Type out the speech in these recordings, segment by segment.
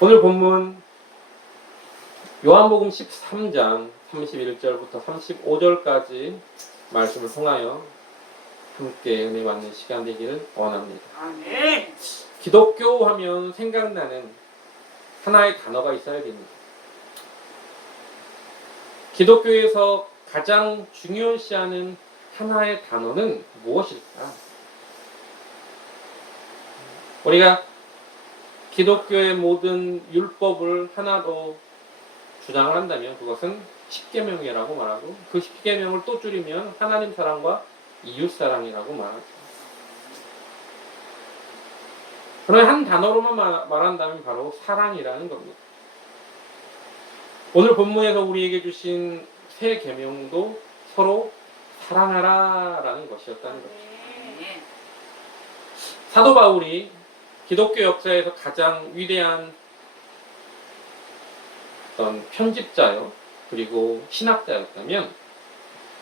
오늘 본문 요한복음 13장 31절부터 35절까지 말씀을 통하여 함께 은혜 받는 시간 되기를 원합니다. 아멘. 기독교 하면 생각나는 하나의 단어가 있어야 됩니다. 기독교에서 가장 중요시하는 하나의 단어는 무엇일까? 우리가 기독교의 모든 율법을 하나도 주장을 한다면 그것은 십계명이라고 말하고, 그 십계명을 또 줄이면 하나님 사랑과 이웃 사랑이라고 말하죠. 그러나 한 단어로만 말한다면 바로 사랑이라는 겁니다. 오늘 본문에서 우리에게 주신 세 계명도 서로 사랑하라라는 것이었다는 거죠. 사도 바울이 기독교 역사에서 가장 위대한 어떤 편집자요, 그리고 신학자였다면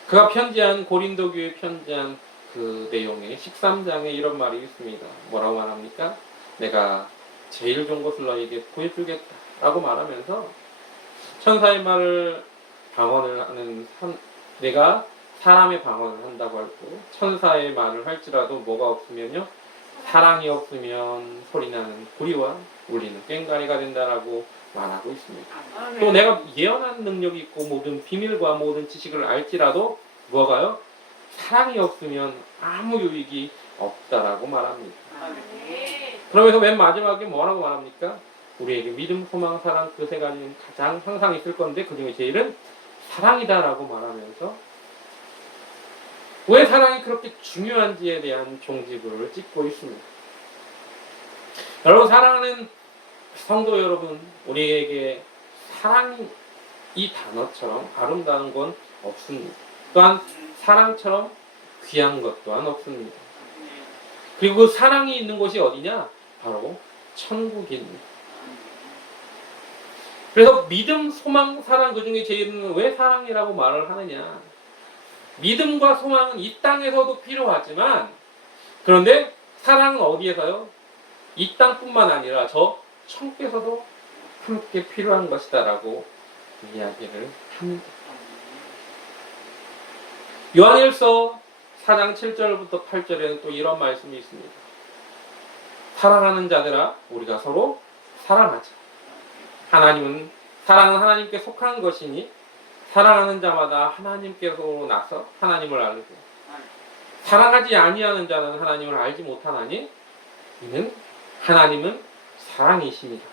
그가 편지한 고린도 교회에 편지한 그 내용에 13장에 이런 말이 있습니다. 뭐라고 말합니까? 내가 제일 좋은 것을 너에게 보여주겠다 라고 말하면서 천사의 말을 방언을 하는 내가 사람의 방언을 한다고 하고, 천사의 말을 할지라도 뭐가 없으면요, 사랑이 없으면 소리나는 구리와 울리는 꽹과리가 된다라고 말하고 있습니다. 또 내가 예언하는 능력이 있고 모든 비밀과 모든 지식을 알지라도 뭐가요? 사랑이 없으면 아무 유익이 없다라고 말합니다. 그러면서 맨 마지막에 뭐라고 말합니까? 우리에게 믿음, 소망, 사랑 그 세 가지는 가장 항상 있을 건데 그 중에 제일은 사랑이다라고 말하면서 왜 사랑이 그렇게 중요한지에 대한 종지부를 찍고 있습니다. 여러분, 사랑하는 성도 여러분, 우리에게 사랑 이 단어처럼 아름다운 건 없습니다. 또한 사랑처럼 귀한 것 또한 없습니다. 그리고 그 사랑이 있는 곳이 어디냐? 바로 천국입니다. 그래서 믿음, 소망, 사랑 그 중에 제일은 왜 사랑이라고 말을 하느냐? 믿음과 소망은 이 땅에서도 필요하지만, 그런데 사랑은 어디에서요? 이 땅뿐만 아니라 저 천국에서도 함께 필요한 것이다라고 이야기를 합니다. 요한일서 4장 7절부터 8절에는 또 이런 말씀이 있습니다. 사랑하는 자들아, 우리가 서로 사랑하자. 사랑은 하나님께 속한 것이니 사랑하는 자마다 하나님께로 나서 하나님을 알고, 사랑하지 아니하는 자는 하나님을 알지 못하나니 이는 하나님은 사랑이십니다.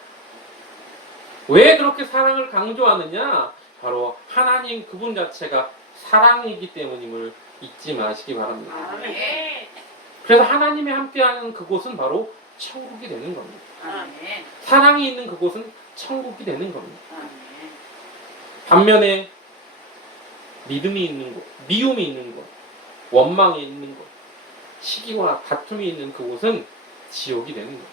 왜 그렇게 사랑을 강조하느냐? 바로 하나님 그분 자체가 사랑이기 때문임을 잊지 마시기 바랍니다. 그래서 하나님이 함께하는 그곳은 바로 천국이 되는 겁니다. 사랑이 있는 그곳은 천국이 되는 겁니다. 반면에 믿음이 있는 곳, 미움이 있는 곳, 원망이 있는 곳, 시기와 다툼이 있는 그곳은 지옥이 되는 겁니다.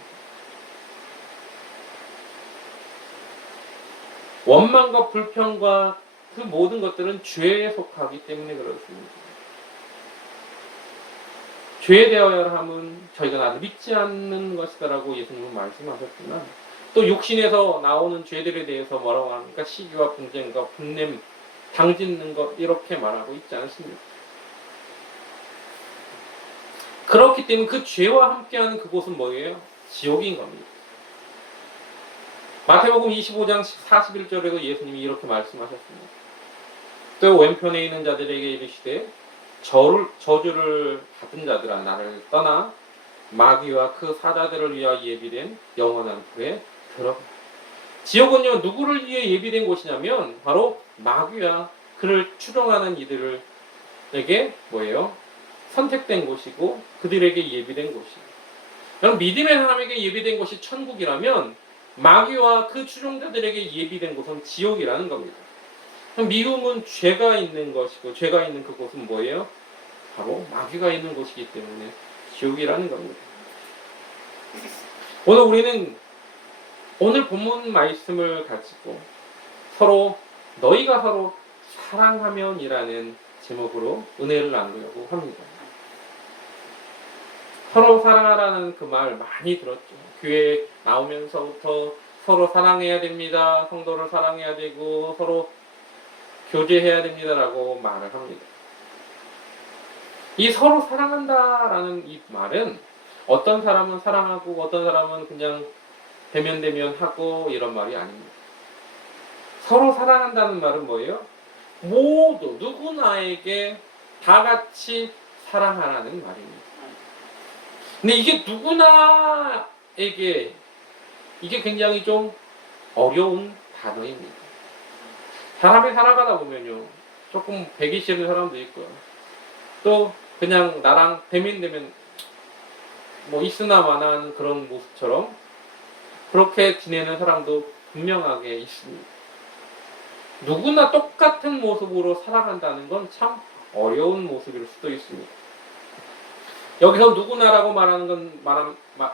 원망과 불평과 그 모든 것들은 죄에 속하기 때문에 그렇습니다. 죄되어야 함은 저희가 나를 믿지 않는 것이다라고 예수님은 말씀하셨지만, 또 육신에서 나오는 죄들에 대해서 뭐라고 합니까? 시기와 분쟁과 분냄, 당짓는 것, 이렇게 말하고 있지 않습니까? 그렇기 때문에 그 죄와 함께하는 그곳은 뭐예요? 지옥인 겁니다. 마태복음 25장 41절에도 예수님이 이렇게 말씀하셨습니다. 또 왼편에 있는 자들에게 이르시되 저주를 받은 자들아, 나를 떠나 마귀와 그 사자들을 위하여 예비된 영원한 불에 들어가. 지옥은요, 누구를 위해 예비된 곳이냐면 바로 마귀와 그를 추종하는 이들에게 뭐예요? 선택된 곳이고 그들에게 예비된 곳이에요. 여러분, 믿음의 사람에게 예비된 곳이 천국이라면 마귀와 그 추종자들에게 예비된 곳은 지옥이라는 겁니다. 미움은 죄가 있는 것이고, 죄가 있는 그곳은 뭐예요? 바로 마귀가 있는 곳이기 때문에 지옥이라는 겁니다. 오늘 우리는 오늘 본문 말씀을 가지고 너희가 서로 사랑하면이라는 제목으로 은혜를 나누려고 합니다. 서로 사랑하라는 그 말 많이 들었죠. 교회에 나오면서부터 서로 사랑해야 됩니다. 성도를 사랑해야 되고 서로 교제해야 됩니다라고 말을 합니다. 이 서로 사랑한다라는 이 말은 어떤 사람은 사랑하고 어떤 사람은 그냥 대면 하고 이런 말이 아닙니다. 서로 사랑한다는 말은 뭐예요? 모두 누구나에게 다 같이 사랑하라는 말입니다. 근데 이게 누구나에게 이게 굉장히 좀 어려운 단어입니다. 사람이 살아가다 보면요 조금 배기 싫은 사람도 있고요. 또 그냥 나랑 대면되면 뭐 있으나 마나한 그런 모습처럼 그렇게 지내는 사람도 분명하게 있습니다. 누구나 똑같은 모습으로 살아간다는 건 참 어려운 모습일 수도 있습니다. 여기서 누구나라고 말하는 건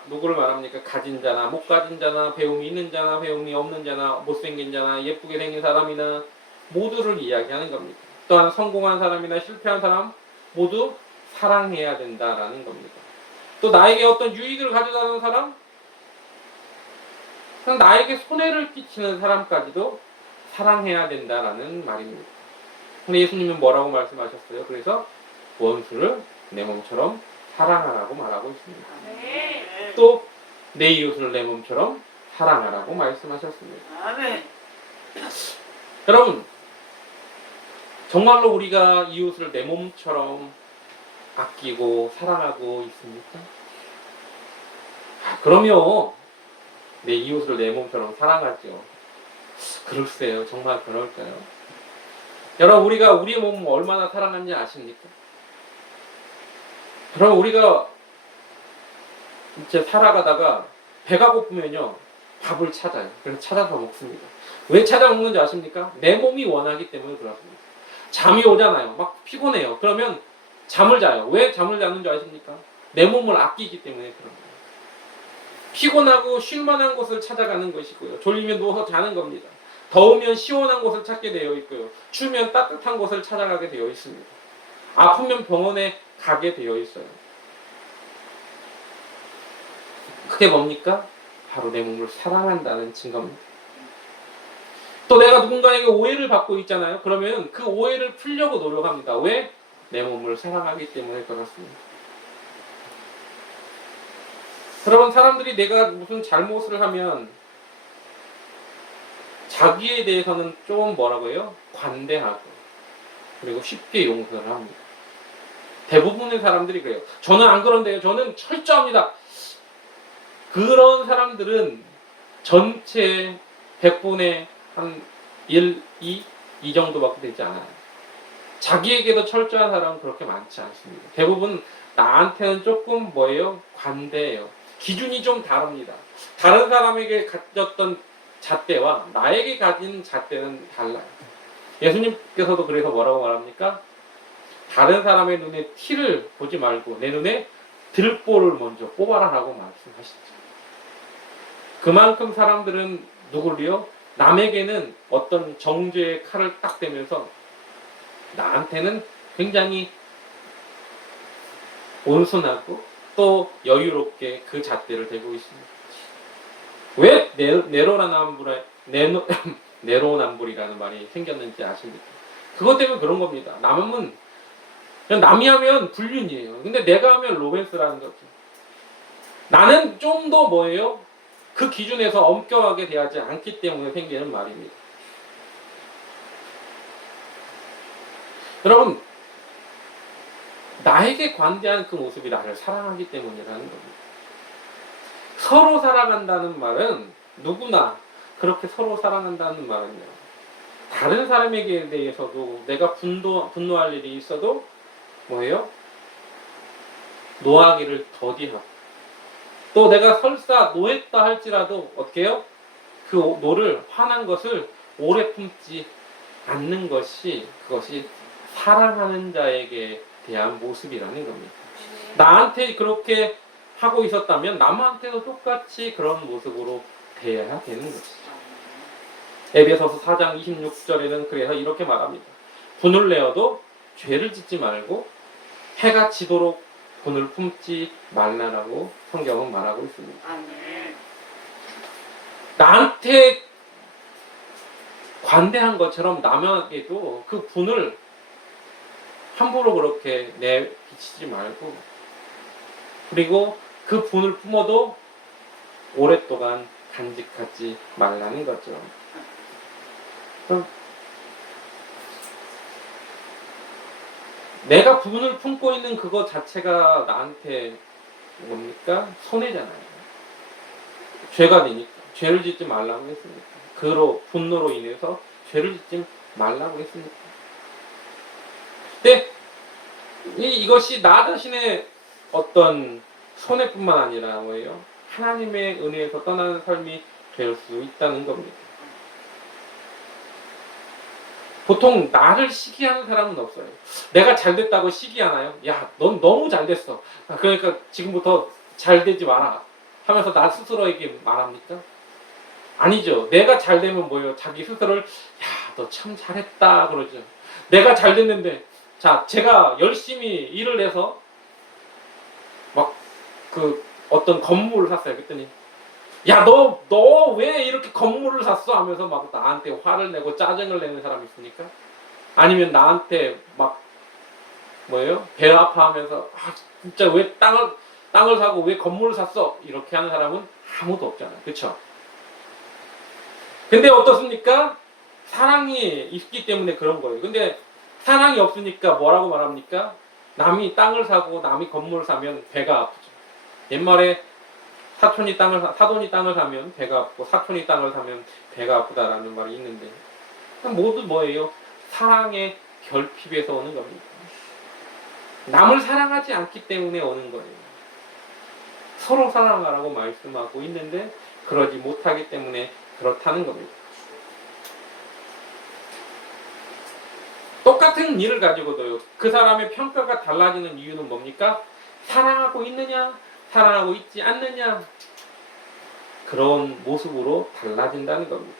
누구를 말합니까? 가진 자나 못 가진 자나 배움이 있는 자나 배움이 없는 자나 못생긴 자나 예쁘게 생긴 사람이나 모두를 이야기하는 겁니다. 또한 성공한 사람이나 실패한 사람 모두 사랑해야 된다라는 겁니다. 또 나에게 어떤 유익을 가져다는 사람, 나에게 손해를 끼치는 사람까지도 사랑해야 된다라는 말입니다. 근데 예수님은 뭐라고 말씀하셨어요? 그래서 원수를 내 몸처럼 사랑하라고 말하고 있습니다. 또 내 이웃을 내 몸처럼 사랑하라고 말씀하셨습니다. 여러분, 정말로 우리가 이웃을 내 몸처럼 아끼고 사랑하고 있습니까? 그럼요. 내 이웃을 내 몸처럼 사랑하죠. 글쎄요, 정말 그럴까요? 여러분, 우리가 우리의 몸을 얼마나 사랑하는지 아십니까? 그럼 우리가 이제 살아가다가 배가 고프면요 밥을 찾아요. 그래서 찾아서 먹습니다. 왜 찾아 먹는지 아십니까? 내 몸이 원하기 때문에 그렇습니다. 잠이 오잖아요. 막 피곤해요. 그러면 잠을 자요. 왜 잠을 자는 줄 아십니까? 내 몸을 아끼기 때문에 그런 거예요. 피곤하고 쉴만한 곳을 찾아가는 것이고요. 졸리면 누워서 자는 겁니다. 더우면 시원한 곳을 찾게 되어 있고요. 추우면 따뜻한 곳을 찾아가게 되어 있습니다. 아프면 병원에 가게 되어 있어요. 그게 뭡니까? 바로 내 몸을 사랑한다는 증거입니다. 또 내가 누군가에게 오해를 받고 있잖아요. 그러면 그 오해를 풀려고 노력합니다. 왜? 내 몸을 사랑하기 때문에 그렇습니다. 여러분, 사람들이 내가 무슨 잘못을 하면 자기에 대해서는 좀 뭐라고 해요? 관대하고 그리고 쉽게 용서를 합니다. 대부분의 사람들이 그래요. 저는 안 그런데요. 저는 철저합니다. 그런 사람들은 전체 100분의 한 1, 2 정도밖에 되지 않아요. 자기에게도 철저한 사람은 그렇게 많지 않습니다. 대부분 나한테는 조금 뭐예요? 관대해요. 기준이 좀 다릅니다. 다른 사람에게 가졌던 잣대와 나에게 가진 잣대는 달라요. 예수님께서도 그래서 뭐라고 말합니까? 다른 사람의 눈에 티를 보지 말고 내 눈에 들보를 먼저 뽑아라 라고 말씀하시죠. 그만큼 사람들은 누구를요? 남에게는 어떤 정죄의 칼을 딱 대면서 나한테는 굉장히 온순하고 또 여유롭게 그 잣대를 대고 있습니다. 왜 내로남불이라는 말이 생겼는지 아십니까? 그것 때문에 그런 겁니다. 남은 그냥 남이 하면 불륜이에요. 근데 내가 하면 로맨스라는 거죠. 나는 좀 더 뭐예요? 그 기준에서 엄격하게 대하지 않기 때문에 생기는 말입니다. 여러분, 나에게 관대한 그 모습이 나를 사랑하기 때문이라는 겁니다. 서로 사랑한다는 말은 누구나 그렇게 서로 사랑한다는 말은요. 다른 사람에게 대해서도 내가 분노할 일이 있어도 뭐예요? 노하기를 더디하고 또 내가 설사 노했다 할지라도 어떻게 해요? 그 노를 화난 것을 오래 품지 않는 것이 그것이 사랑하는 자에게 대한 모습이라는 겁니다. 나한테 그렇게 하고 있었다면 남한테도 똑같이 그런 모습으로 대해야 되는 것이죠. 에베소서 4장 26절에는 그래서 이렇게 말합니다. 분을 내어도 죄를 짓지 말고 해가 지도록 분을 품지 말라라고 성경은 말하고 있습니다. 나한테 관대한 것처럼 남에게도 그 분을 함부로 그렇게 내비치지 말고, 그리고 그 분을 품어도 오랫동안 간직하지 말라는 거죠. 내가 분을 품고 있는 그거 자체가 나한테 뭡니까? 손해잖아요. 죄가 되니까. 죄를 짓지 말라고 했으니까. 그로 분노로 인해서 죄를 짓지 말라고 했으니까. 근데 이것이 나 자신의 어떤 손해뿐만 아니라 뭐예요? 하나님의 은혜에서 떠나는 삶이 될 수 있다는 겁니다. 보통 나를 시기하는 사람은 없어요. 내가 잘 됐다고 시기하나요? 야, 넌 너무 잘 됐어. 그러니까 지금부터 잘 되지 마라 하면서 나 스스로에게 말합니까? 아니죠. 내가 잘 되면 뭐예요? 자기 스스로를 야, 너 참 잘했다 그러죠. 내가 잘 됐는데, 자, 제가 열심히 일을 해서 막 그 어떤 건물을 샀어요. 그랬더니 야, 너 왜 이렇게 건물을 샀어? 하면서 막 나한테 화를 내고 짜증을 내는 사람이 있으니까? 아니면 나한테 막 뭐예요? 배 아파하면서 아, 진짜 왜 땅을 사고 왜 건물을 샀어? 이렇게 하는 사람은 아무도 없잖아요. 그렇죠? 근데 어떻습니까? 사랑이 있기 때문에 그런 거예요. 근데 사랑이 없으니까 뭐라고 말합니까? 남이 땅을 사고 남이 건물을 사면 배가 아프죠. 옛말에 사돈이 땅을 사면 배가 아프고 사촌이 땅을 사면 배가 아프다라는 말이 있는데, 모두 뭐예요? 사랑의 결핍에서 오는 겁니다. 남을 사랑하지 않기 때문에 오는 거예요. 서로 사랑하라고 말씀하고 있는데 그러지 못하기 때문에 그렇다는 겁니다. 똑같은 일을 가지고도요, 그 사람의 평가가 달라지는 이유는 뭡니까? 사랑하고 있느냐, 사랑하고 있지 않느냐, 그런 모습으로 달라진다는 겁니다.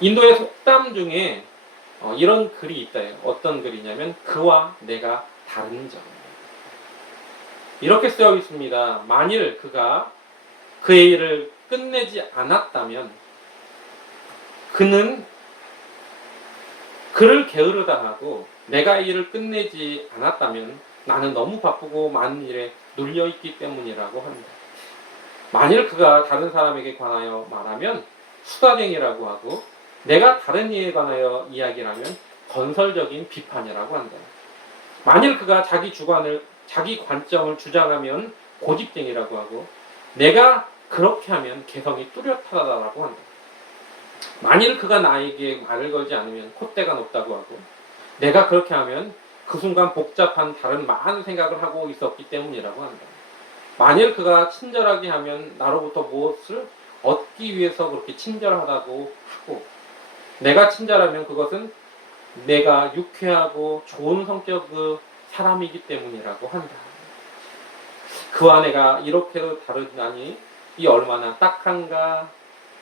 인도의 속담 중에 이런 글이 있다요. 어떤 글이냐면 그와 내가 다른 점. 이렇게 쓰여 있습니다. 만일 그가 그의 일을 끝내지 않았다면 그는 그를 게으르다 하고, 내가 이 일을 끝내지 않았다면 나는 너무 바쁘고 많은 일에 눌려있기 때문이라고 합니다. 만일 그가 다른 사람에게 관하여 말하면 수다쟁이라고 하고, 내가 다른 이에 관하여 이야기를 하면 건설적인 비판이라고 한다. 만일 그가 자기 관점을 주장하면 고집쟁이라고 하고, 내가 그렇게 하면 개성이 뚜렷하다라고 한다. 만일 그가 나에게 말을 걸지 않으면 콧대가 높다고 하고, 내가 그렇게 하면 그 순간 복잡한 다른 많은 생각을 하고 있었기 때문이라고 한다. 만일 그가 친절하게 하면 나로부터 무엇을 얻기 위해서 그렇게 친절하다고 하고, 내가 친절하면 그것은 내가 유쾌하고 좋은 성격의 사람이기 때문이라고 한다. 그와 내가 이렇게도 다르다니 이 얼마나 딱한가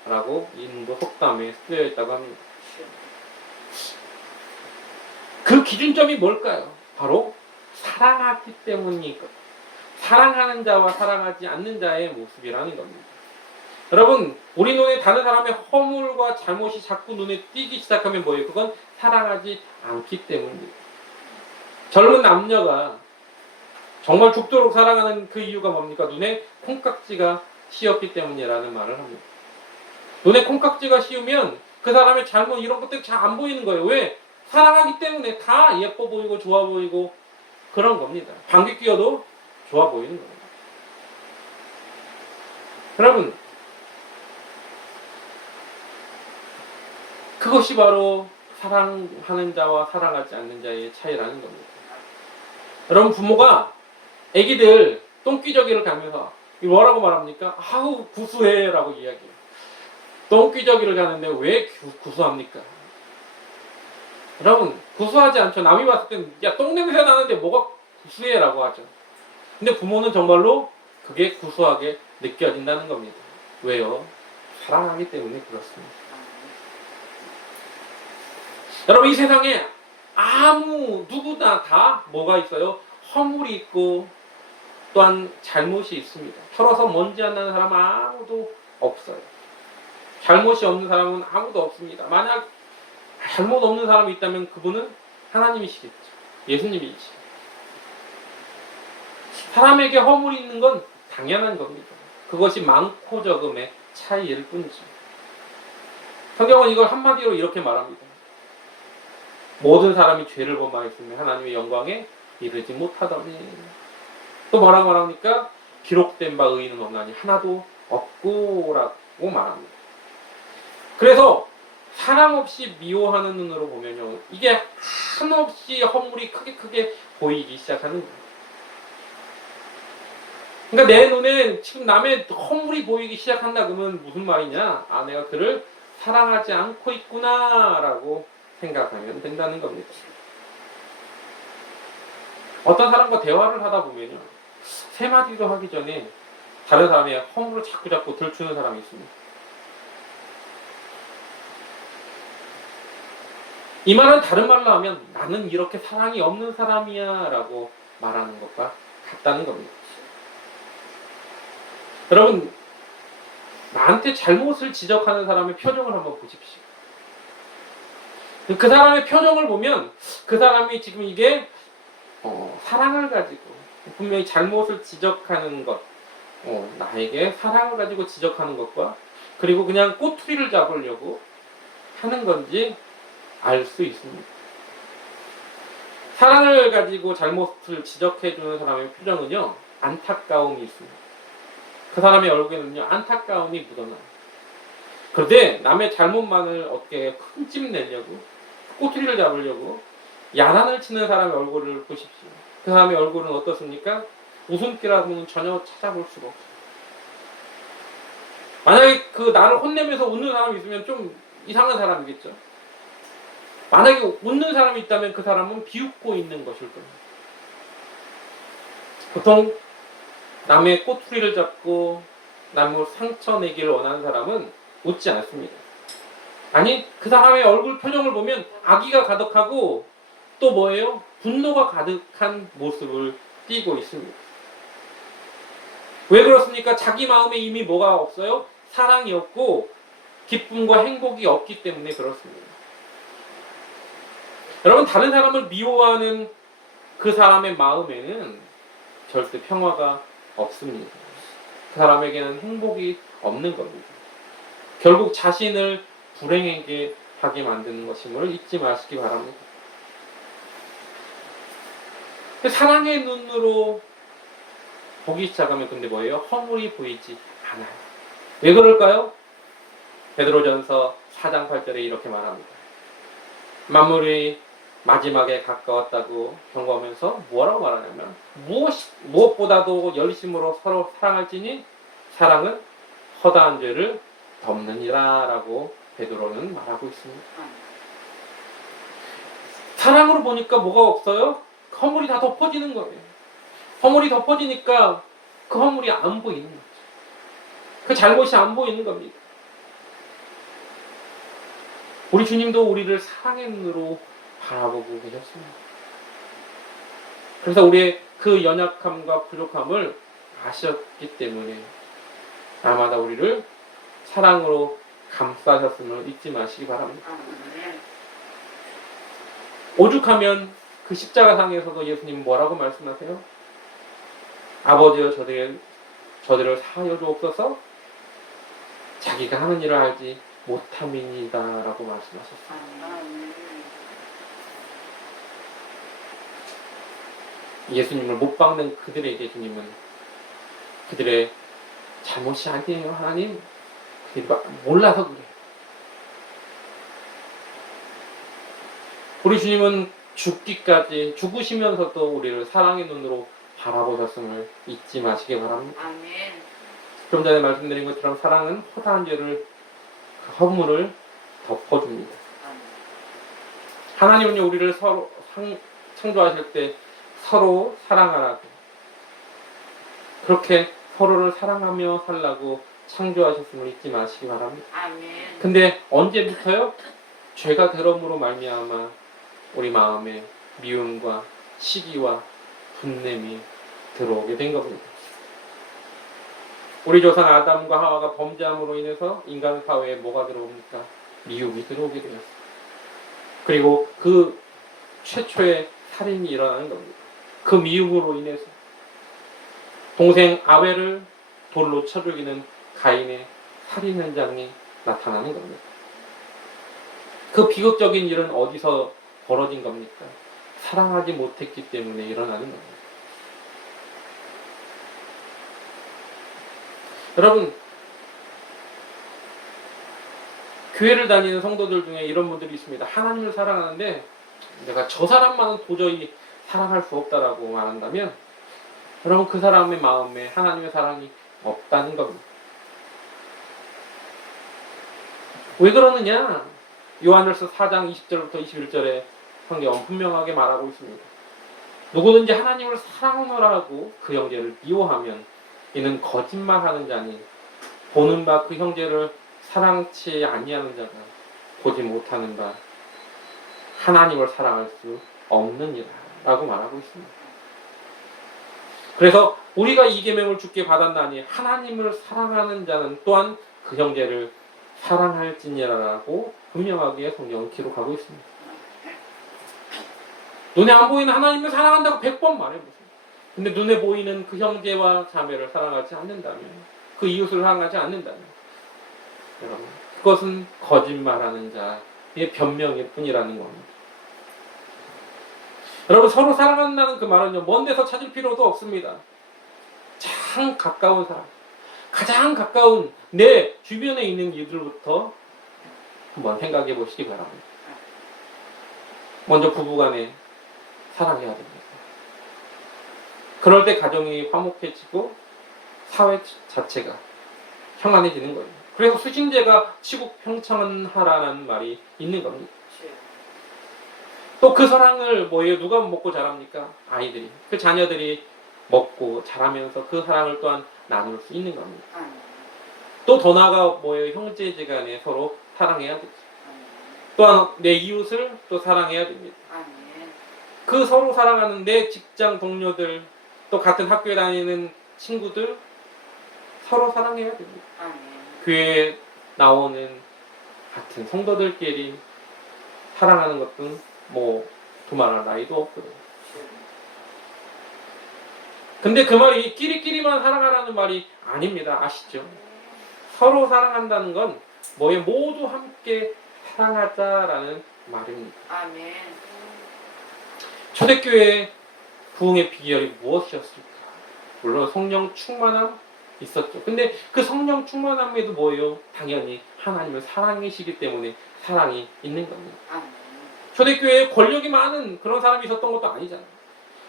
라고 인도 속담에 쓰여 있다고 합니다. 그 기준점이 뭘까요? 바로 사랑하기 때문이니까. 사랑하는 자와 사랑하지 않는 자의 모습이라는 겁니다. 여러분, 우리 눈에 다른 사람의 허물과 잘못이 자꾸 눈에 띄기 시작하면 뭐예요? 그건 사랑하지 않기 때문입니다. 젊은 남녀가 정말 죽도록 사랑하는 그 이유가 뭡니까? 눈에 콩깍지가 씌었기 때문이라는 말을 합니다. 눈에 콩깍지가 씌우면 그 사람의 잘못 이런 것들이 잘 안 보이는 거예요. 왜? 사랑하기 때문에 다 예뻐 보이고 좋아 보이고 그런 겁니다. 방귀 뀌어도 좋아 보이는 겁니다. 여러분, 그것이 바로 사랑하는 자와 사랑하지 않는 자의 차이라는 겁니다. 여러분, 부모가 애기들 똥기저귀를 가면서 뭐라고 말합니까? 아우 구수해 라고 이야기해요. 똥기저귀를 가는데 왜 구수합니까? 여러분, 구수하지 않죠. 남이 봤을 때는 야, 똥냄새 나는데 뭐가 구수해 라고 하죠. 근데 부모는 정말로 그게 구수하게 느껴진다는 겁니다. 왜요? 사랑하기 때문에 그렇습니다. 여러분, 이 세상에 누구나 다 뭐가 있어요? 허물이 있고 또한 잘못이 있습니다. 털어서 먼지 안 나는 사람 아무도 없어요. 잘못이 없는 사람은 아무도 없습니다. 만약 잘못 없는 사람이 있다면 그분은 하나님이시겠죠. 예수님이시죠. 사람에게 허물이 있는 건 당연한 겁니다. 그것이 많고 적음의 차이일 뿐이죠. 성경은 이걸 한마디로 이렇게 말합니다. 모든 사람이 죄를 범하였으며 하나님의 영광에 이르지 못하더니. 또 뭐라고 말합니까? 기록된 바 의인은 없나니 하나도 없고라고 말합니다. 그래서 사랑 없이 미워하는 눈으로 보면요, 이게 한없이 허물이 크게 보이기 시작하는 거예요. 그러니까 내 눈에 지금 남의 허물이 보이기 시작한다 그러면 무슨 말이냐? 아, 내가 그를 사랑하지 않고 있구나라고 생각하면 된다는 겁니다. 어떤 사람과 대화를 하다 보면요, 세 마디도 하기 전에 다른 사람의 허물을 자꾸 들추는 사람이 있습니다. 이 말은 다른 말로 하면 나는 이렇게 사랑이 없는 사람이야 라고 말하는 것과 같다는 겁니다. 여러분, 나한테 잘못을 지적하는 사람의 표정을 한번 보십시오. 그 사람의 표정을 보면 그 사람이 지금 이게 사랑을 가지고 분명히 잘못을 지적하는 것, 나에게 사랑을 가지고 지적하는 것과 그리고 그냥 꼬투리를 잡으려고 하는 건지 알 수 있습니다. 사랑을 가지고 잘못을 지적해주는 사람의 표정은요, 안타까움이 있습니다. 그 사람의 얼굴에는요, 안타까움이 묻어나요. 그런데 남의 잘못만을 어깨에 흠집 내려고, 꼬투리를 잡으려고 야단을 치는 사람의 얼굴을 보십시오. 그 사람의 얼굴은 어떻습니까? 웃음기라고는 전혀 찾아볼 수가 없어요. 만약에 그 나를 혼내면서 웃는 사람이 있으면 좀 이상한 사람이겠죠. 만약에 웃는 사람이 있다면 그 사람은 비웃고 있는 것일 겁니다. 보통 남의 꼬투리를 잡고 남을 상처내기를 원하는 사람은 웃지 않습니다. 아니, 그 사람의 얼굴 표정을 보면 악의가 가득하고 또 뭐예요? 분노가 가득한 모습을 띠고 있습니다. 왜 그렇습니까? 자기 마음에 이미 뭐가 없어요? 사랑이 없고 기쁨과 행복이 없기 때문에 그렇습니다. 여러분, 다른 사람을 미워하는 그 사람의 마음에는 절대 평화가 없습니다. 그 사람에게는 행복이 없는 겁니다. 결국 자신을 불행하게 하게 만드는 것임을 잊지 마시기 바랍니다. 사랑의 눈으로 보기 시작하면 근데 뭐예요? 허물이 보이지 않아요. 왜 그럴까요? 베드로전서 4장 8절에 이렇게 말합니다. 만물이 마지막에 가까웠다고 경고하면서 뭐라고 말하냐면 무엇보다도 열심으로 서로 사랑할지니 사랑은 허다한 죄를 덮느니라 라고 베드로는 말하고 있습니다. 사랑으로 보니까 뭐가 없어요? 허물이 다 덮어지는 거예요. 허물이 덮어지니까 그 허물이 안 보이는 거죠. 그 잘못이 안 보이는 겁니다. 우리 주님도 우리를 사랑의 눈으로 바라보고 계셨습니다. 그래서 우리의 그 연약함과 부족함을 아셨기 때문에 날마다 우리를 사랑으로 감싸셨음을 잊지 마시기 바랍니다. 오죽하면 그 십자가상에서도 예수님 뭐라고 말씀하세요? 아버지여 저들을 사하여 주옵소서 자기가 하는 일을 알지 못함이니이다 라고 말씀하셨습니다. 예수님을 못 박는 그들에게 주님은 그들의 잘못이 아니에요. 하나님, 그들이 몰라서 그래요. 우리 주님은 죽으시면서도 우리를 사랑의 눈으로 바라보셨음을 잊지 마시기 바랍니다. 아멘. 좀 전에 말씀드린 것처럼 사랑은 허다한 죄를, 그 허물을 덮어줍니다. 아멘. 하나님은 우리를 서로 창조하실 때 서로 사랑하라고, 그렇게 서로를 사랑하며 살라고 창조하셨음을 잊지 마시기 바랍니다. 아멘. 근데 언제부터요? 죄가 들음으로 말미암아 우리 마음에 미움과 시기와 분냄이 들어오게 된 겁니다. 우리 조상 아담과 하와가 범죄함으로 인해서 인간 사회에 뭐가 들어옵니까? 미움이 들어오게 되었어요. 그리고 그 최초의 살인이 일어나는 겁니다. 그 미움으로 인해서 동생 아벨을 돌로 쳐 죽이는 가인의 살인 현장이 나타나는 겁니다. 그 비극적인 일은 어디서 벌어진 겁니까? 사랑하지 못했기 때문에 일어나는 겁니다. 여러분, 교회를 다니는 성도들 중에 이런 분들이 있습니다. 하나님을 사랑하는데 내가 저 사람만은 도저히 사랑할 수 없다라고 말한다면 여러분, 그 사람의 마음에 하나님의 사랑이 없다는 겁니다. 왜 그러느냐? 요한일서 4장 20절부터 21절에 성경은 분명하게 말하고 있습니다. 누구든지 하나님을 사랑하노라고 그 형제를 미워하면 이는 거짓말하는 자니 보는 바 그 형제를 사랑치 아니하는 자가 보지 못하는 바 하나님을 사랑할 수 없느니라 라고 말하고 있습니다. 그래서 우리가 이 계명을 주께 받았나니 하나님을 사랑하는 자는 또한 그 형제를 사랑할지니라라고 분명하게 성경은 기록하고 있습니다. 눈에 안 보이는 하나님을 사랑한다고 100번 말해보세요. 근데 눈에 보이는 그 형제와 자매를 사랑하지 않는다면, 그 이웃을 사랑하지 않는다면, 여러분, 그것은 거짓말하는 자의 변명일 뿐이라는 겁니다. 여러분, 서로 사랑한다는 그 말은요, 먼 데서 찾을 필요도 없습니다. 가장 가까운 사람, 가장 가까운 내 주변에 있는 이들부터 한번 생각해 보시기 바랍니다. 먼저 부부간에 사랑해야 됩니다. 그럴 때 가정이 화목해지고 사회 자체가 평안해지는 거예요. 그래서 수신제가 치국 평창하라는 말이 있는 겁니다. 또 그 사랑을 뭐예요? 누가 먹고 자랍니까? 아이들이. 그 자녀들이 먹고 자라면서 그 사랑을 또한 나눌 수 있는 겁니다. 또 더 나아가 뭐예요? 형제지간에 서로 사랑해야 되죠. 또한 내 이웃을 또 사랑해야 됩니다. 그 서로 사랑하는 내 직장 동료들, 또 같은 학교에 다니는 친구들 서로 사랑해야 됩니다. 교회에 나오는 같은 성도들끼리 사랑하는 것은 뭐 두말할 나위도 없고요. 근데 그 말이 끼리끼리만 사랑하라는 말이 아닙니다. 아시죠? 서로 사랑한다는 건 뭐에 모두 함께 사랑하자라는 말입니다. 아멘. 초대교회의 부흥의 비결이 무엇이었을까? 물론 성령 충만함 있었죠. 근데 그 성령 충만함에도 뭐예요? 당연히 하나님을 사랑이시기 때문에 사랑이 있는 겁니다. 아멘. 초대교회에 권력이 많은 그런 사람이 있었던 것도 아니잖아요.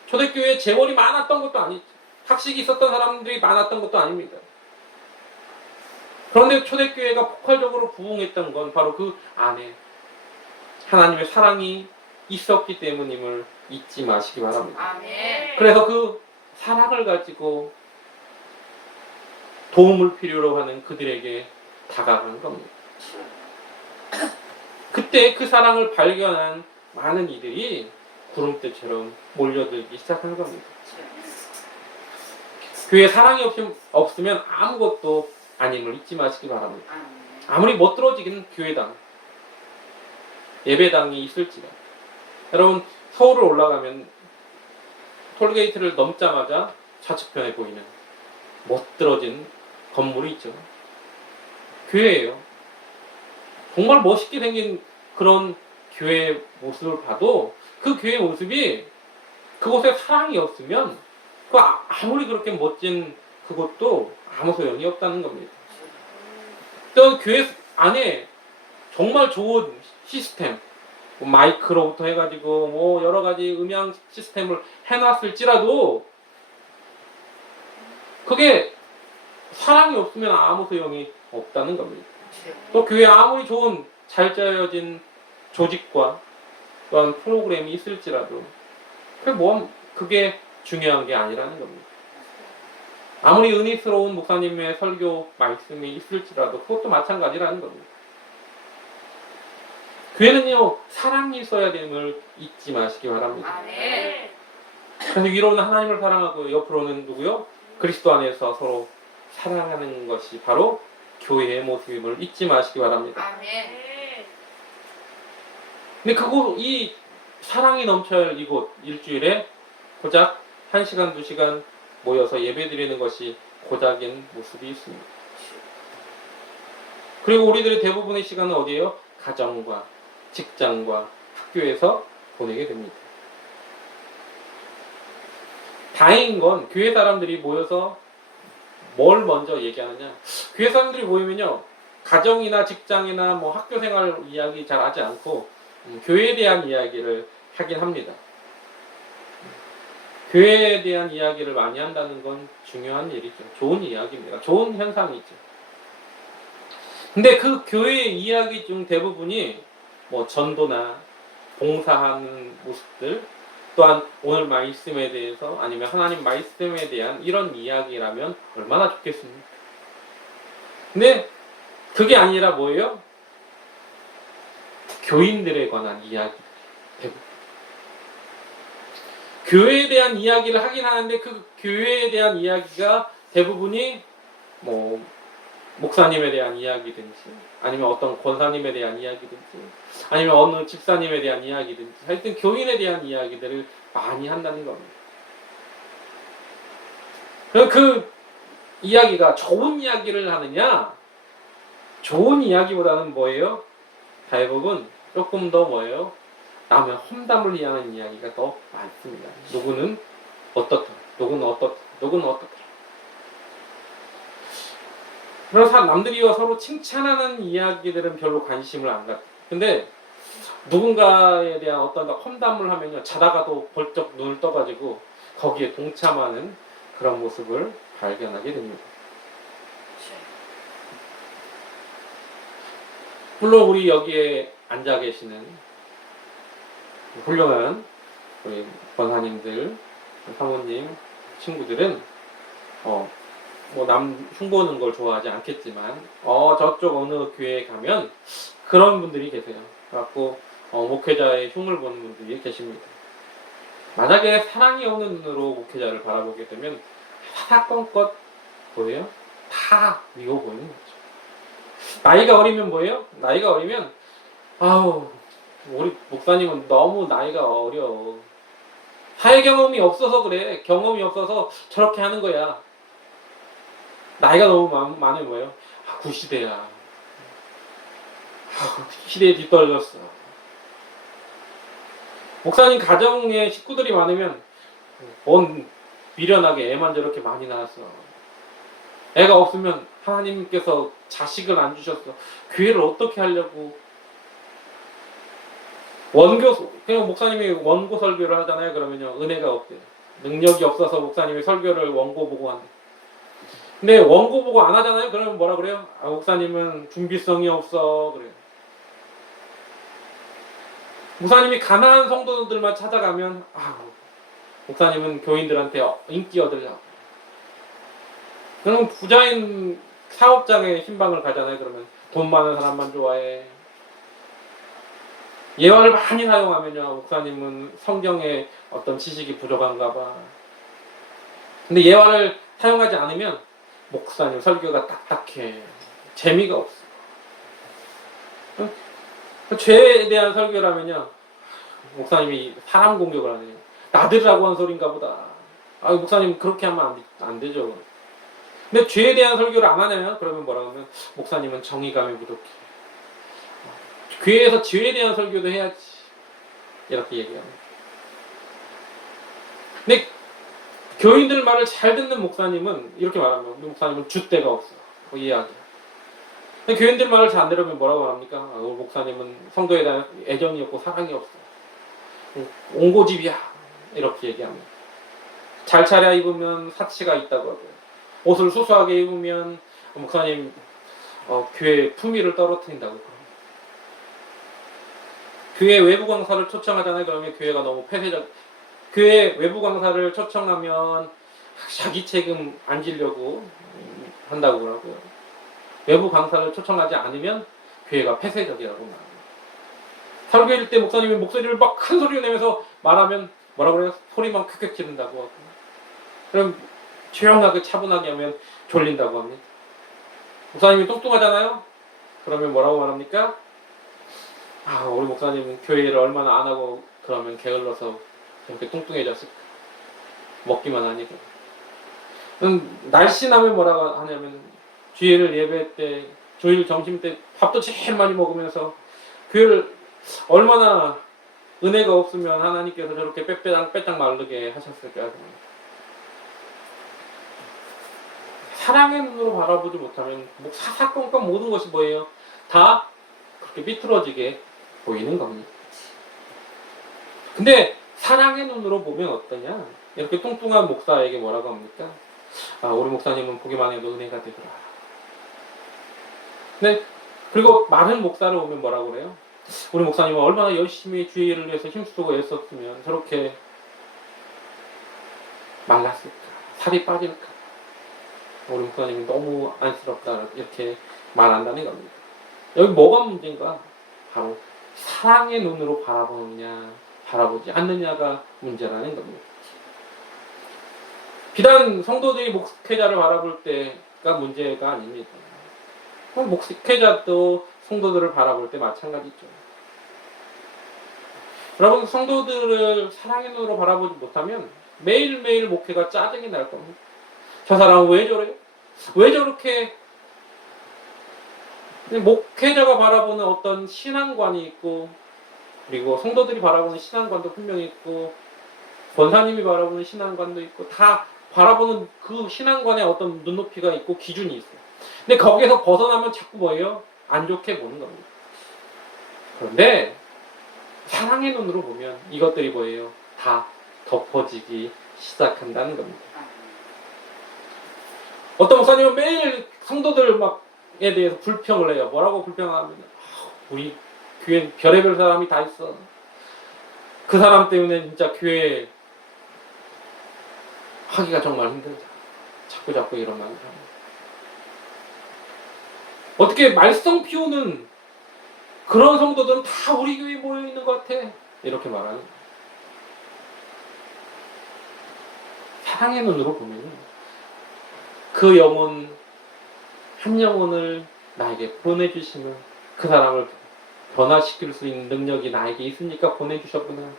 초대교회에 재벌이 많았던 것도 아니죠. 학식이 있었던 사람들이 많았던 것도 아닙니다. 그런데 초대교회가 폭발적으로 부흥했던 건 바로 그 안에 하나님의 사랑이 있었기 때문임을 잊지 마시기 바랍니다. 아멘. 그래서 그 사랑을 가지고 도움을 필요로 하는 그들에게 다가간 겁니다. 그때 그 사랑을 발견한 많은 이들이 구름대처럼 몰려들기 시작한 겁니다. 교회에 사랑이 없으면 아무것도 아님을 잊지 마시기 바랍니다. 아무리 멋들어지긴 교회당, 예배당이 있을지라. 여러분, 서울을 올라가면 톨게이트를 넘자마자 좌측편에 보이는 멋들어진 건물이 있죠. 교회예요. 정말 멋있게 생긴 그런 교회 모습을 봐도 그 교회 모습이 그곳에 사랑이 없으면 그 아무리 그렇게 멋진 그것도 아무 소용이 없다는 겁니다. 또 교회 안에 정말 좋은 시스템, 뭐 마이크로부터 해가지고 뭐 여러 가지 음향 시스템을 해놨을지라도 그게 사랑이 없으면 아무 소용이 없다는 겁니다. 또 교회에 아무리 좋은 잘 짜여진 조직과 또한 프로그램이 있을지라도 그게 중요한 게 아니라는 겁니다. 아무리 은혜스러운 목사님의 설교 말씀이 있을지라도 그것도 마찬가지라는 겁니다. 교회는요, 사랑이 있어야 됨을 잊지 마시기 바랍니다. 아멘. 그래서 위로는 하나님을 사랑하고 옆으로는 누구요? 그리스도 안에서 서로 사랑하는 것이 바로 교회의 모습임을 잊지 마시기 바랍니다. 아멘. 근데 이 사랑이 넘쳐야 할 이곳 일주일에 고작 1시간, 2시간 모여서 예배 드리는 것이 고작인 모습이 있습니다. 그리고 우리들의 대부분의 시간은 어디예요? 가정과 직장과 학교에서 보내게 됩니다. 다행인 건 교회 사람들이 모여서 뭘 먼저 얘기하느냐. 교회 사람들이 모이면요, 가정이나 직장이나 뭐 학교 생활 이야기 잘 하지 않고 교회에 대한 이야기를 하긴 합니다. 교회에 대한 이야기를 많이 한다는 건 중요한 일이죠. 좋은 이야기입니다. 좋은 현상이죠. 근데 그 교회의 이야기 중 대부분이 뭐 전도나 봉사하는 모습들, 또한 오늘 말씀에 대해서 아니면 하나님 말씀에 대한 이런 이야기라면 얼마나 좋겠습니까? 근데 그게 아니라 뭐예요? 교인들에 관한 이야기. 대부분. 교회에 대한 이야기를 하긴 하는데 그 교회에 대한 이야기가 대부분이 뭐 목사님에 대한 이야기든지 아니면 어떤 권사님에 대한 이야기든지 아니면 어느 집사님에 대한 이야기든지 하여튼 교인에 대한 이야기들을 많이 한다는 겁니다. 그럼 그 이야기가 좋은 이야기를 하느냐? 좋은 이야기보다는 뭐예요? 대부분 조금 더 뭐예요? 남의 험담을 이야기하는 이야기가 더 많습니다. 누구는 어떻다, 누구는 어떻다, 누구는 어떻다. 그래서 남들이 서로 칭찬하는 이야기들은 별로 관심을 안 갖고. 근데 누군가에 대한 어떤 험담을 하면요, 자다가도 벌쩍 눈을 떠가지고 거기에 동참하는 그런 모습을 발견하게 됩니다. 물론 우리 여기에 앉아 계시는 훌륭한 우리 권사님들, 사모님, 친구들은 뭐 남 흉보는 걸 좋아하지 않겠지만 저쪽 어느 교회에 가면 그런 분들이 계세요. 그래갖고 목회자의 흉을 보는 분들이 계십니다. 만약에 사랑이 없는 눈으로 목회자를 바라보게 되면 사사건건 뭐예요? 다 미워 보이는 거죠. 나이가 어리면 뭐예요? 나이가 어리면 아우 우리 목사님은 너무 나이가 어려. 사회 경험이 없어서 그래. 경험이 없어서 저렇게 하는 거야. 나이가 너무 많으면 뭐예요? 구시대야. 시대에 뒤떨어졌어. 목사님 가정에 식구들이 많으면 뭔 미련하게 애만 저렇게 많이 낳았어. 애가 없으면 하나님께서 자식을 안 주셨어. 교회를 어떻게 하려고. 그냥 목사님이 원고 설교를 하잖아요. 그러면요, 은혜가 없대요. 능력이 없어서 목사님이 설교를 원고 보고 한대. 근데 원고 보고 안 하잖아요. 그러면 뭐라 그래요? 목사님은 준비성이 없어. 그래요. 목사님이 가난한 성도들만 찾아가면 목사님은 교인들한테 인기 얻으려고. 그럼 부자인 사업장에 신방을 가잖아요. 그러면 돈 많은 사람만 좋아해. 예화를 많이 사용하면요, 목사님은 성경에 어떤 지식이 부족한가 봐. 근데 예화를 사용하지 않으면 목사님 설교가 딱딱해. 재미가 없어. 죄에 대한 설교라면요, 목사님이 사람 공격을 하네요. 나들으라고 한 소린가 보다. 목사님 그렇게 하면 안 되죠. 근데 죄에 대한 설교를 안 하냐면 그러면 뭐라고 하면 목사님은 정의감이 부족해. 교회에서 죄에 대한 설교도 해야지. 이렇게 얘기합니다. 근데 교인들 말을 잘 듣는 목사님은 이렇게 말합니다. 우리 목사님은 줏대가 없어. 이해하게. 근데 교인들 말을 잘 안 들으면 뭐라고 말합니까? 우리 목사님은 성도에 대한 애정이 없고 사랑이 없어. 옹고집이야. 이렇게 얘기합니다. 잘 차려 입으면 사치가 있다고 하고요. 옷을 수수하게 입으면 목사님 교회 품위를 떨어뜨린다고 그러고. 교회 외부 강사를 초청하잖아요. 그러면 교회가 너무 폐쇄적. 교회 외부 강사를 초청하면 자기 책임 안 지려고 한다고 그러고요. 외부 강사를 초청하지 않으면 교회가 폐쇄적이라고 말합니다. 설교일 때 목사님이 목소리를 막 큰 소리를 내면서 말하면 뭐라 그래요? 소리만 크게 지른다고 하고. 그럼 조용하게 차분하게 하면 졸린다고 합니다. 목사님이 뚱뚱하잖아요? 그러면 뭐라고 말합니까? 아, 우리 목사님은 교회를 얼마나 안 하고 그러면 게을러서 이렇게 뚱뚱해졌을까? 먹기만 하니까. 날씬하면 뭐라고 하냐면 주일 예배 때, 주일 점심 때 밥도 제일 많이 먹으면서 교회를 얼마나 은혜가 없으면 하나님께서 저렇게 빼짝 마르게 하셨을까요? 사랑의 눈으로 바라보지 못하면 뭐 사사건건 모든 것이 뭐예요? 다 그렇게 비틀어지게 보이는 겁니다. 근데 사랑의 눈으로 보면 어떠냐? 이렇게 뚱뚱한 목사에게 뭐라고 합니까? 아, 우리 목사님은 보기만 해도 은혜가 되더라. 네. 그리고 많은 목사를 오면 뭐라고 그래요? 우리 목사님은 얼마나 열심히 주의를 위해서 힘쓰고 애썼으면 저렇게 말랐을까? 살이 빠질까? 우리 목사님이 너무 안쓰럽다. 이렇게 말한다는 겁니다. 여기 뭐가 문제인가? 바로 사랑의 눈으로 바라보느냐, 바라보지 않느냐가 문제라는 겁니다. 비단 성도들이 목회자를 바라볼 때가 문제가 아닙니다. 목회자도 성도들을 바라볼 때 마찬가지죠. 여러분, 성도들을 사랑의 눈으로 바라보지 못하면 매일매일 목회가 짜증이 날 겁니다. 저 사람은 왜 저래요? 왜 저렇게? 목회자가 바라보는 어떤 신앙관이 있고, 그리고 성도들이 바라보는 신앙관도 분명히 있고, 권사님이 바라보는 신앙관도 있고, 다 바라보는 그 신앙관에 어떤 눈높이가 있고 기준이 있어요. 근데 거기에서 벗어나면 자꾸 뭐예요? 안 좋게 보는 겁니다. 그런데 사랑의 눈으로 보면 이것들이 뭐예요? 다 덮어지기 시작한다는 겁니다. 어떤 목사님은 매일 성도들 막에 대해서 불평을 해요. 뭐라고 불평하면 우리 교회 별의별 사람이 다 있어. 그 사람 때문에 진짜 교회 하기가 정말 힘들다. 자꾸 이런 말을 합니다. 어떻게 말썽 피우는 그런 성도들은 다 우리 교회에 모여있는 것 같아. 이렇게 말하는 거예요. 사랑의 눈으로 보면 그 영혼, 한 영혼을 나에게 보내주시면 그 사람을 변화시킬 수 있는 능력이 나에게 있으니까 보내주셨구나.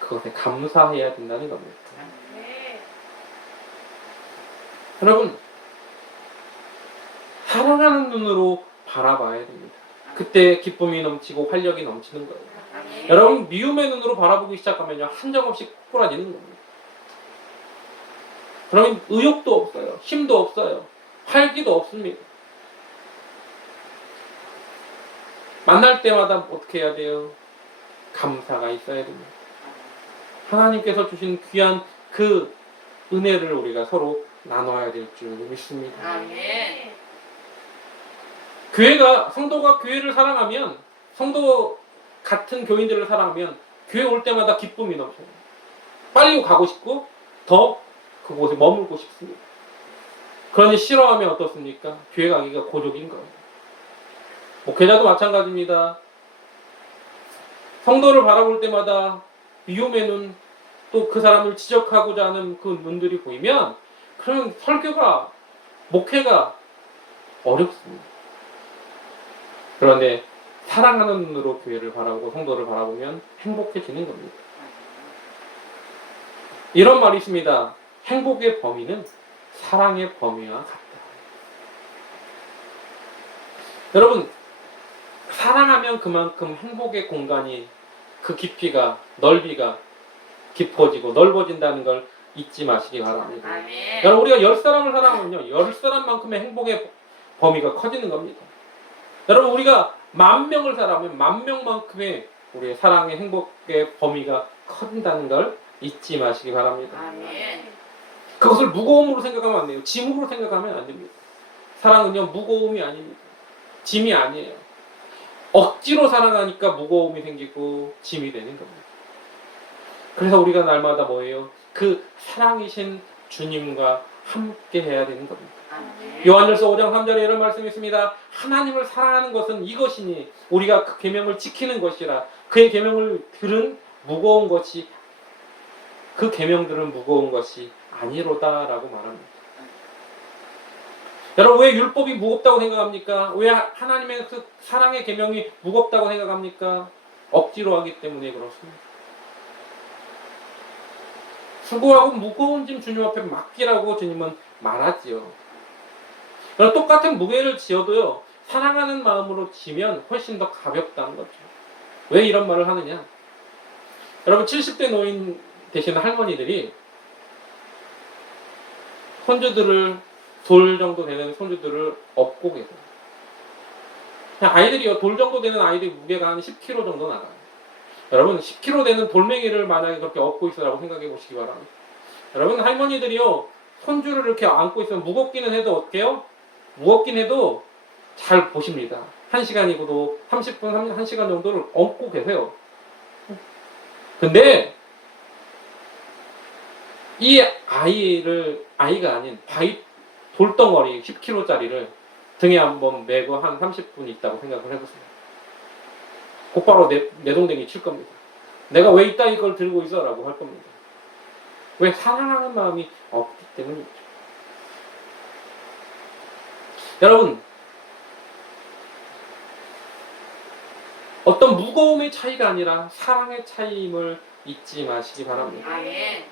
그것에 감사해야 된다는 겁니다. 여러분, 사랑하는 눈으로 바라봐야 됩니다. 그때 기쁨이 넘치고 활력이 넘치는 거예요. 여러분, 미움의 눈으로 바라보기 시작하면요, 한정없이 꼬꾸라지는 겁니다. 그러면 의욕도 없어요. 힘도 없어요. 활기도 없습니다. 만날 때마다 어떻게 해야 돼요? 감사가 있어야 됩니다. 하나님께서 주신 귀한 그 은혜를 우리가 서로 나눠야 될 줄 믿습니다. 아멘. 성도가 교회를 사랑하면, 성도 같은 교인들을 사랑하면 교회 올 때마다 기쁨이 넘쳐요. 빨리 가고 싶고 더 그곳에 머물고 싶습니다. 그러니 싫어하면 어떻습니까? 교회 가기가 고족인 거예요. 목회자도 마찬가지입니다. 성도를 바라볼 때마다 미움의 눈, 또 그 사람을 지적하고자 하는 그 눈들이 보이면 그러면 설교가, 목회가 어렵습니다. 그런데 사랑하는 눈으로 교회를 바라보고 성도를 바라보면 행복해지는 겁니다. 이런 말이 있습니다. 행복의 범위는 사랑의 범위와 같다. 여러분, 사랑하면 그만큼 행복의 공간이, 그 깊이가, 넓이가 깊어지고 넓어진다는 걸 잊지 마시기 바랍니다. 아멘. 여러분, 우리가 10사람을 사랑하면요, 10사람만큼의 행복의 범위가 커지는 겁니다. 여러분, 우리가 10,000명을 사랑하면 10,000명만큼의 우리의 사랑의 행복의 범위가 커진다는 걸 잊지 마시기 바랍니다. 아멘. 그것을 무거움으로 생각하면 안 돼요. 짐으로 생각하면 안 됩니다. 사랑은요, 무거움이 아닙니다. 짐이 아니에요. 억지로 사랑하니까 무거움이 생기고 짐이 되는 겁니다. 그래서 우리가 날마다 뭐예요? 그 사랑이신 주님과 함께 해야 되는 겁니다. 아멘. 요한일서 5장 3절에 이런 말씀이 있습니다. 하나님을 사랑하는 것은 이것이니 우리가 그 계명을 지키는 것이라. 그의 계명을 들은 무거운 것이 그 계명들은 무거운 것이 아니로다라고 말합니다. 여러분, 왜 율법이 무겁다고 생각합니까? 왜 하나님의 그 사랑의 계명이 무겁다고 생각합니까? 억지로 하기 때문에 그렇습니다. 수고하고 무거운 짐 주님 앞에 맡기라고 주님은 말하지요. 그럼 똑같은 무게를 지어도요, 사랑하는 마음으로 지면 훨씬 더 가볍다는 거죠. 왜 이런 말을 하느냐? 여러분, 70대 노인 되시는 할머니들이 손주들을, 돌 정도 되는 손주들을 업고 계세요. 그냥 아이들이요, 돌 정도 되는 아이들 무게가 한 10kg 정도 나가요. 여러분, 10kg 되는 돌멩이를 만약에 그렇게 업고 있으라고 생각해 보시기 바랍니다. 여러분, 할머니들이요, 손주를 이렇게 안고 있으면 무겁기는 해도 어때요? 무겁긴 해도 잘 보십니다. 1시간이고도 30분, 1시간 정도를 얹고 계세요. 근데 이 아이가 아닌 돌덩어리 10kg짜리를 등에 한번 메고 한 30분 있다고 생각을 해보세요. 곧바로 내동댕이 칠 겁니다. 내가 왜 이따 이걸 들고 있어? 라고 할 겁니다. 왜? 사랑하는 마음이 없기 때문이죠. 여러분, 어떤 무거움의 차이가 아니라 사랑의 차이임을 잊지 마시기 바랍니다. 아멘.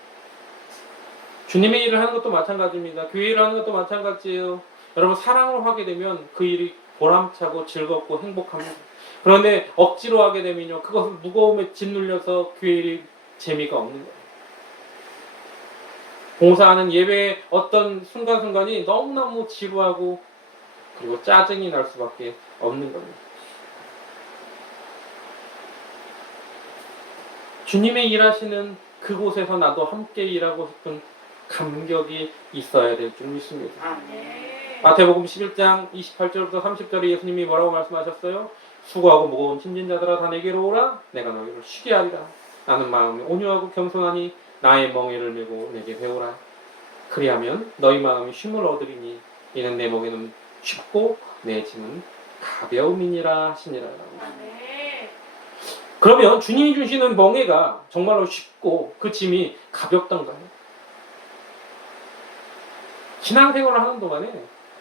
주님의 일을 하는 것도 마찬가지입니다. 교회 일을 하는 것도 마찬가지예요. 여러분, 사랑을 하게 되면 그 일이 보람차고 즐겁고 행복합니다. 그런데 억지로 하게 되면요, 그것은 무거움에 짓눌려서 교회 일이 재미가 없는 거예요. 봉사하는 예배의 어떤 순간순간이 너무너무 지루하고 그리고 짜증이 날 수밖에 없는 겁니다. 주님의 일하시는 그곳에서 나도 함께 일하고 싶은 감격이 있어야 될 줄 믿습니다. 아멘. 마태복음 11장 28절부터 30절에 예수님이 뭐라고 말씀하셨어요? 수고하고 무거운 짐진 자들아 다 내게로 오라. 내가 너희를 쉬게 하리라. 나는 마음이 온유하고 겸손하니 나의 멍에를 메고 내게 배우라. 그리하면 너희 마음이 쉼을 얻으리니 이는 내 멍에는 쉽고 내 짐은 가벼움이니라 하시니라. 아멘. 그러면 주님이 주시는 멍에가 정말로 쉽고 그 짐이 가볍던가요? 신앙생활을 하는 동안에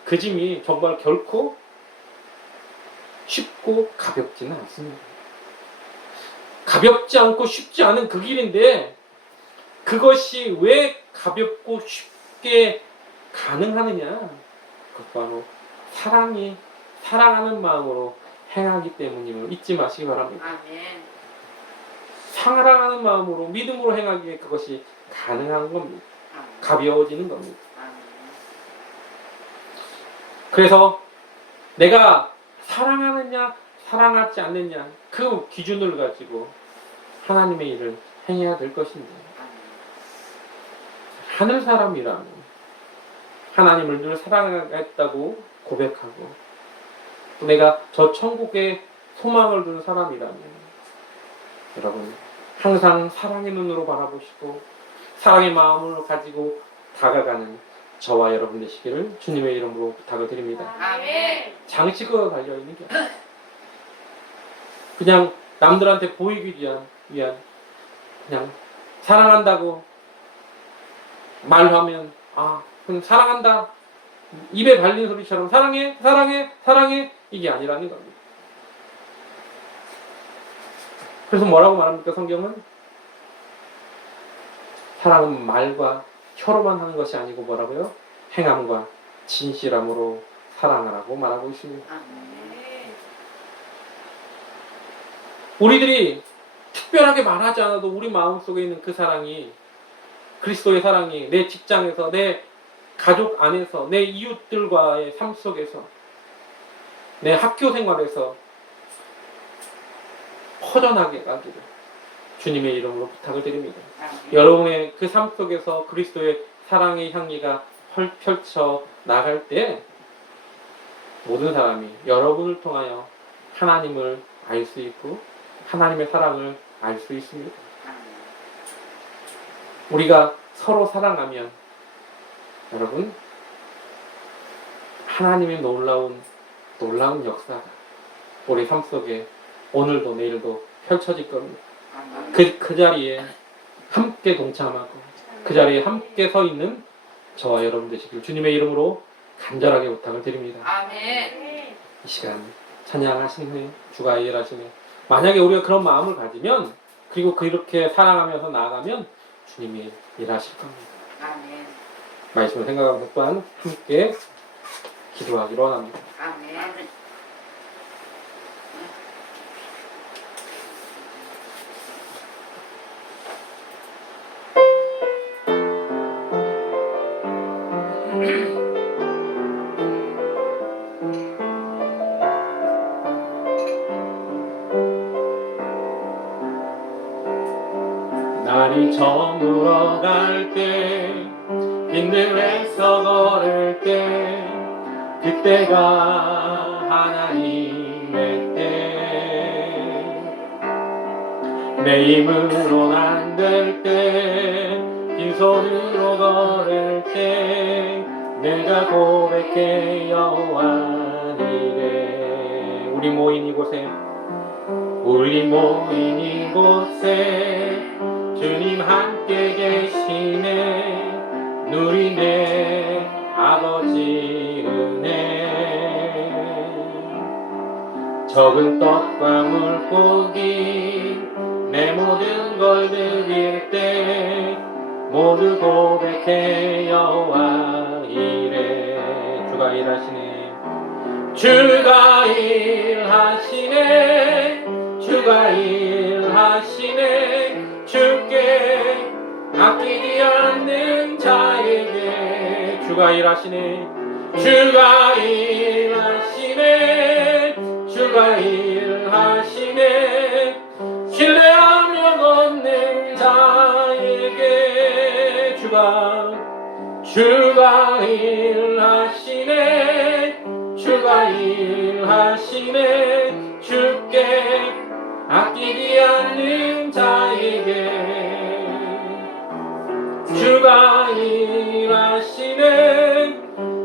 그 짐이 정말 결코 쉽고 가볍지는 않습니다. 가볍지 않고 쉽지 않은 그 길인데 그것이 왜 가볍고 쉽게 가능하느냐? 그것 바로 사랑하는 마음으로 행하기 때문임을 잊지 마시기 바랍니다. 아멘. 사랑하는 마음으로 믿음으로 행하기에 그것이 가능한 겁니다. 아멘. 가벼워지는 겁니다. 아멘. 그래서 내가 사랑하느냐 사랑하지 않느냐 그 기준을 가지고 하나님의 일을 행해야 될 것인데 하늘 사람이라면 하나님을 늘 사랑하겠다고 고백하고 또 내가 저 천국에 소망을 두는 사람이라면 여러분 항상 사랑의 눈으로 바라보시고 사랑의 마음을 가지고 다가가는 저와 여러분 되시기를 주님의 이름으로 부탁을 드립니다. 아멘. 장식으로 달려있는 게 아니라 그냥 남들한테 보이기 위한 그냥 사랑한다고 말하면 그럼 사랑한다 입에 발린 소리처럼 사랑해 이게 아니라는 겁니다. 그래서 뭐라고 말합니까? 성경은 사랑은 말과 혀로만 하는 것이 아니고 뭐라고요? 행함과 진실함으로 사랑하라고 말하고 있습니다. 아멘. 우리들이 특별하게 말하지 않아도 우리 마음속에 있는 그 사랑이 그리스도의 사랑이 내 직장에서 내 가족 안에서 내 이웃들과의 삶 속에서 내 학교 생활에서 퍼져나게 가기를 주님의 이름으로 부탁을 드립니다. 아멘. 여러분의 그 삶 속에서 그리스도의 사랑의 향기가 펼쳐 나갈 때 모든 사람이 여러분을 통하여 하나님을 알 수 있고 하나님의 사랑을 알 수 있습니다. 아멘. 우리가 서로 사랑하면 여러분 하나님의 놀라운 역사가 우리 삶 속에 오늘도 내일도 펼쳐질 겁니다. 아멘. 그 자리에 함께 동참하고 그 자리에 함께 서 있는 저와 여러분 되시길 주님의 이름으로 간절하게 부탁을 드립니다. 아멘. 이 시간 찬양하신 후에 주가 일하시네. 만약에 우리가 그런 마음을 가지면 그리고 그렇게 사랑하면서 나아가면 주님이 일하실 겁니다. 아멘. 말씀을 생각하면서 또한 함께 기도하기로 원합니다. 아멘. 날이 저물어 갈 때 빈들에서 걸을 때 그때가 하나님의 때 내 힘으론 안 될 때 빈손으로 걸을 때 내가 고백해 여호와 이래 우리 모인 이곳에 주님 함께 계시네 누리네 아버지 은혜 적은 떡과 물고기 내 모든 걸 드릴 때 모두 고백해 여호와 이래 주가 일하시네 주가 일하시네 주가 일하시네 주께 아끼지 않는 자에게 주가 일하시네 주가 일하시네 주가 일하시네 신뢰하며 걷는 자에게 주가 일하시네 주가 일하시네 주께 아끼지 않는 자에게 주가 일하시네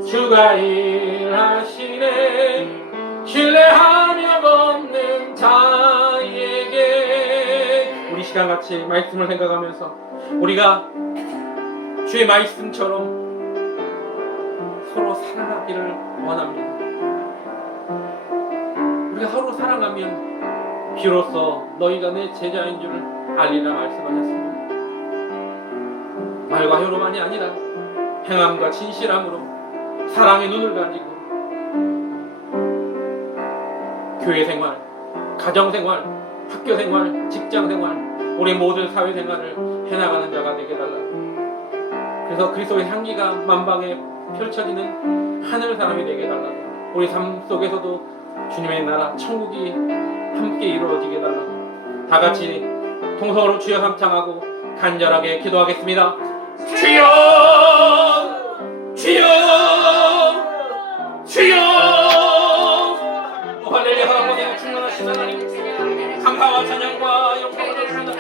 주가 일하시네 신뢰하며 걷는 자에게 우리 시간 같이 말씀을 생각하면서 우리가 주의 말씀처럼 서로 사랑하기를 원합니다. 우리가 서로 사랑하면 비로소 너희가 내 제자인 줄을 알리라 말씀하셨습니다. 말과 혀로만이 아니라 행함과 진실함으로 사랑의 눈을 가지고 교회 생활, 가정 생활, 학교 생활, 직장 생활, 우리 모든 사회 생활을 해나가는 자가 되게 달라고. 그래서 그리스도의 향기가 만방에 펼쳐지는 하늘 사람이 되게 달라고. 우리 삶 속에서도 주님의 나라, 천국이 함께 이루어지게 달라고. 다 같이 통성으로 주여 함창하고 간절하게 기도하겠습니다. 주여! 주여! 주여! 할렐루야. 하나님의 충만하신 하나님 감사와 찬양과 영광을 드립니다.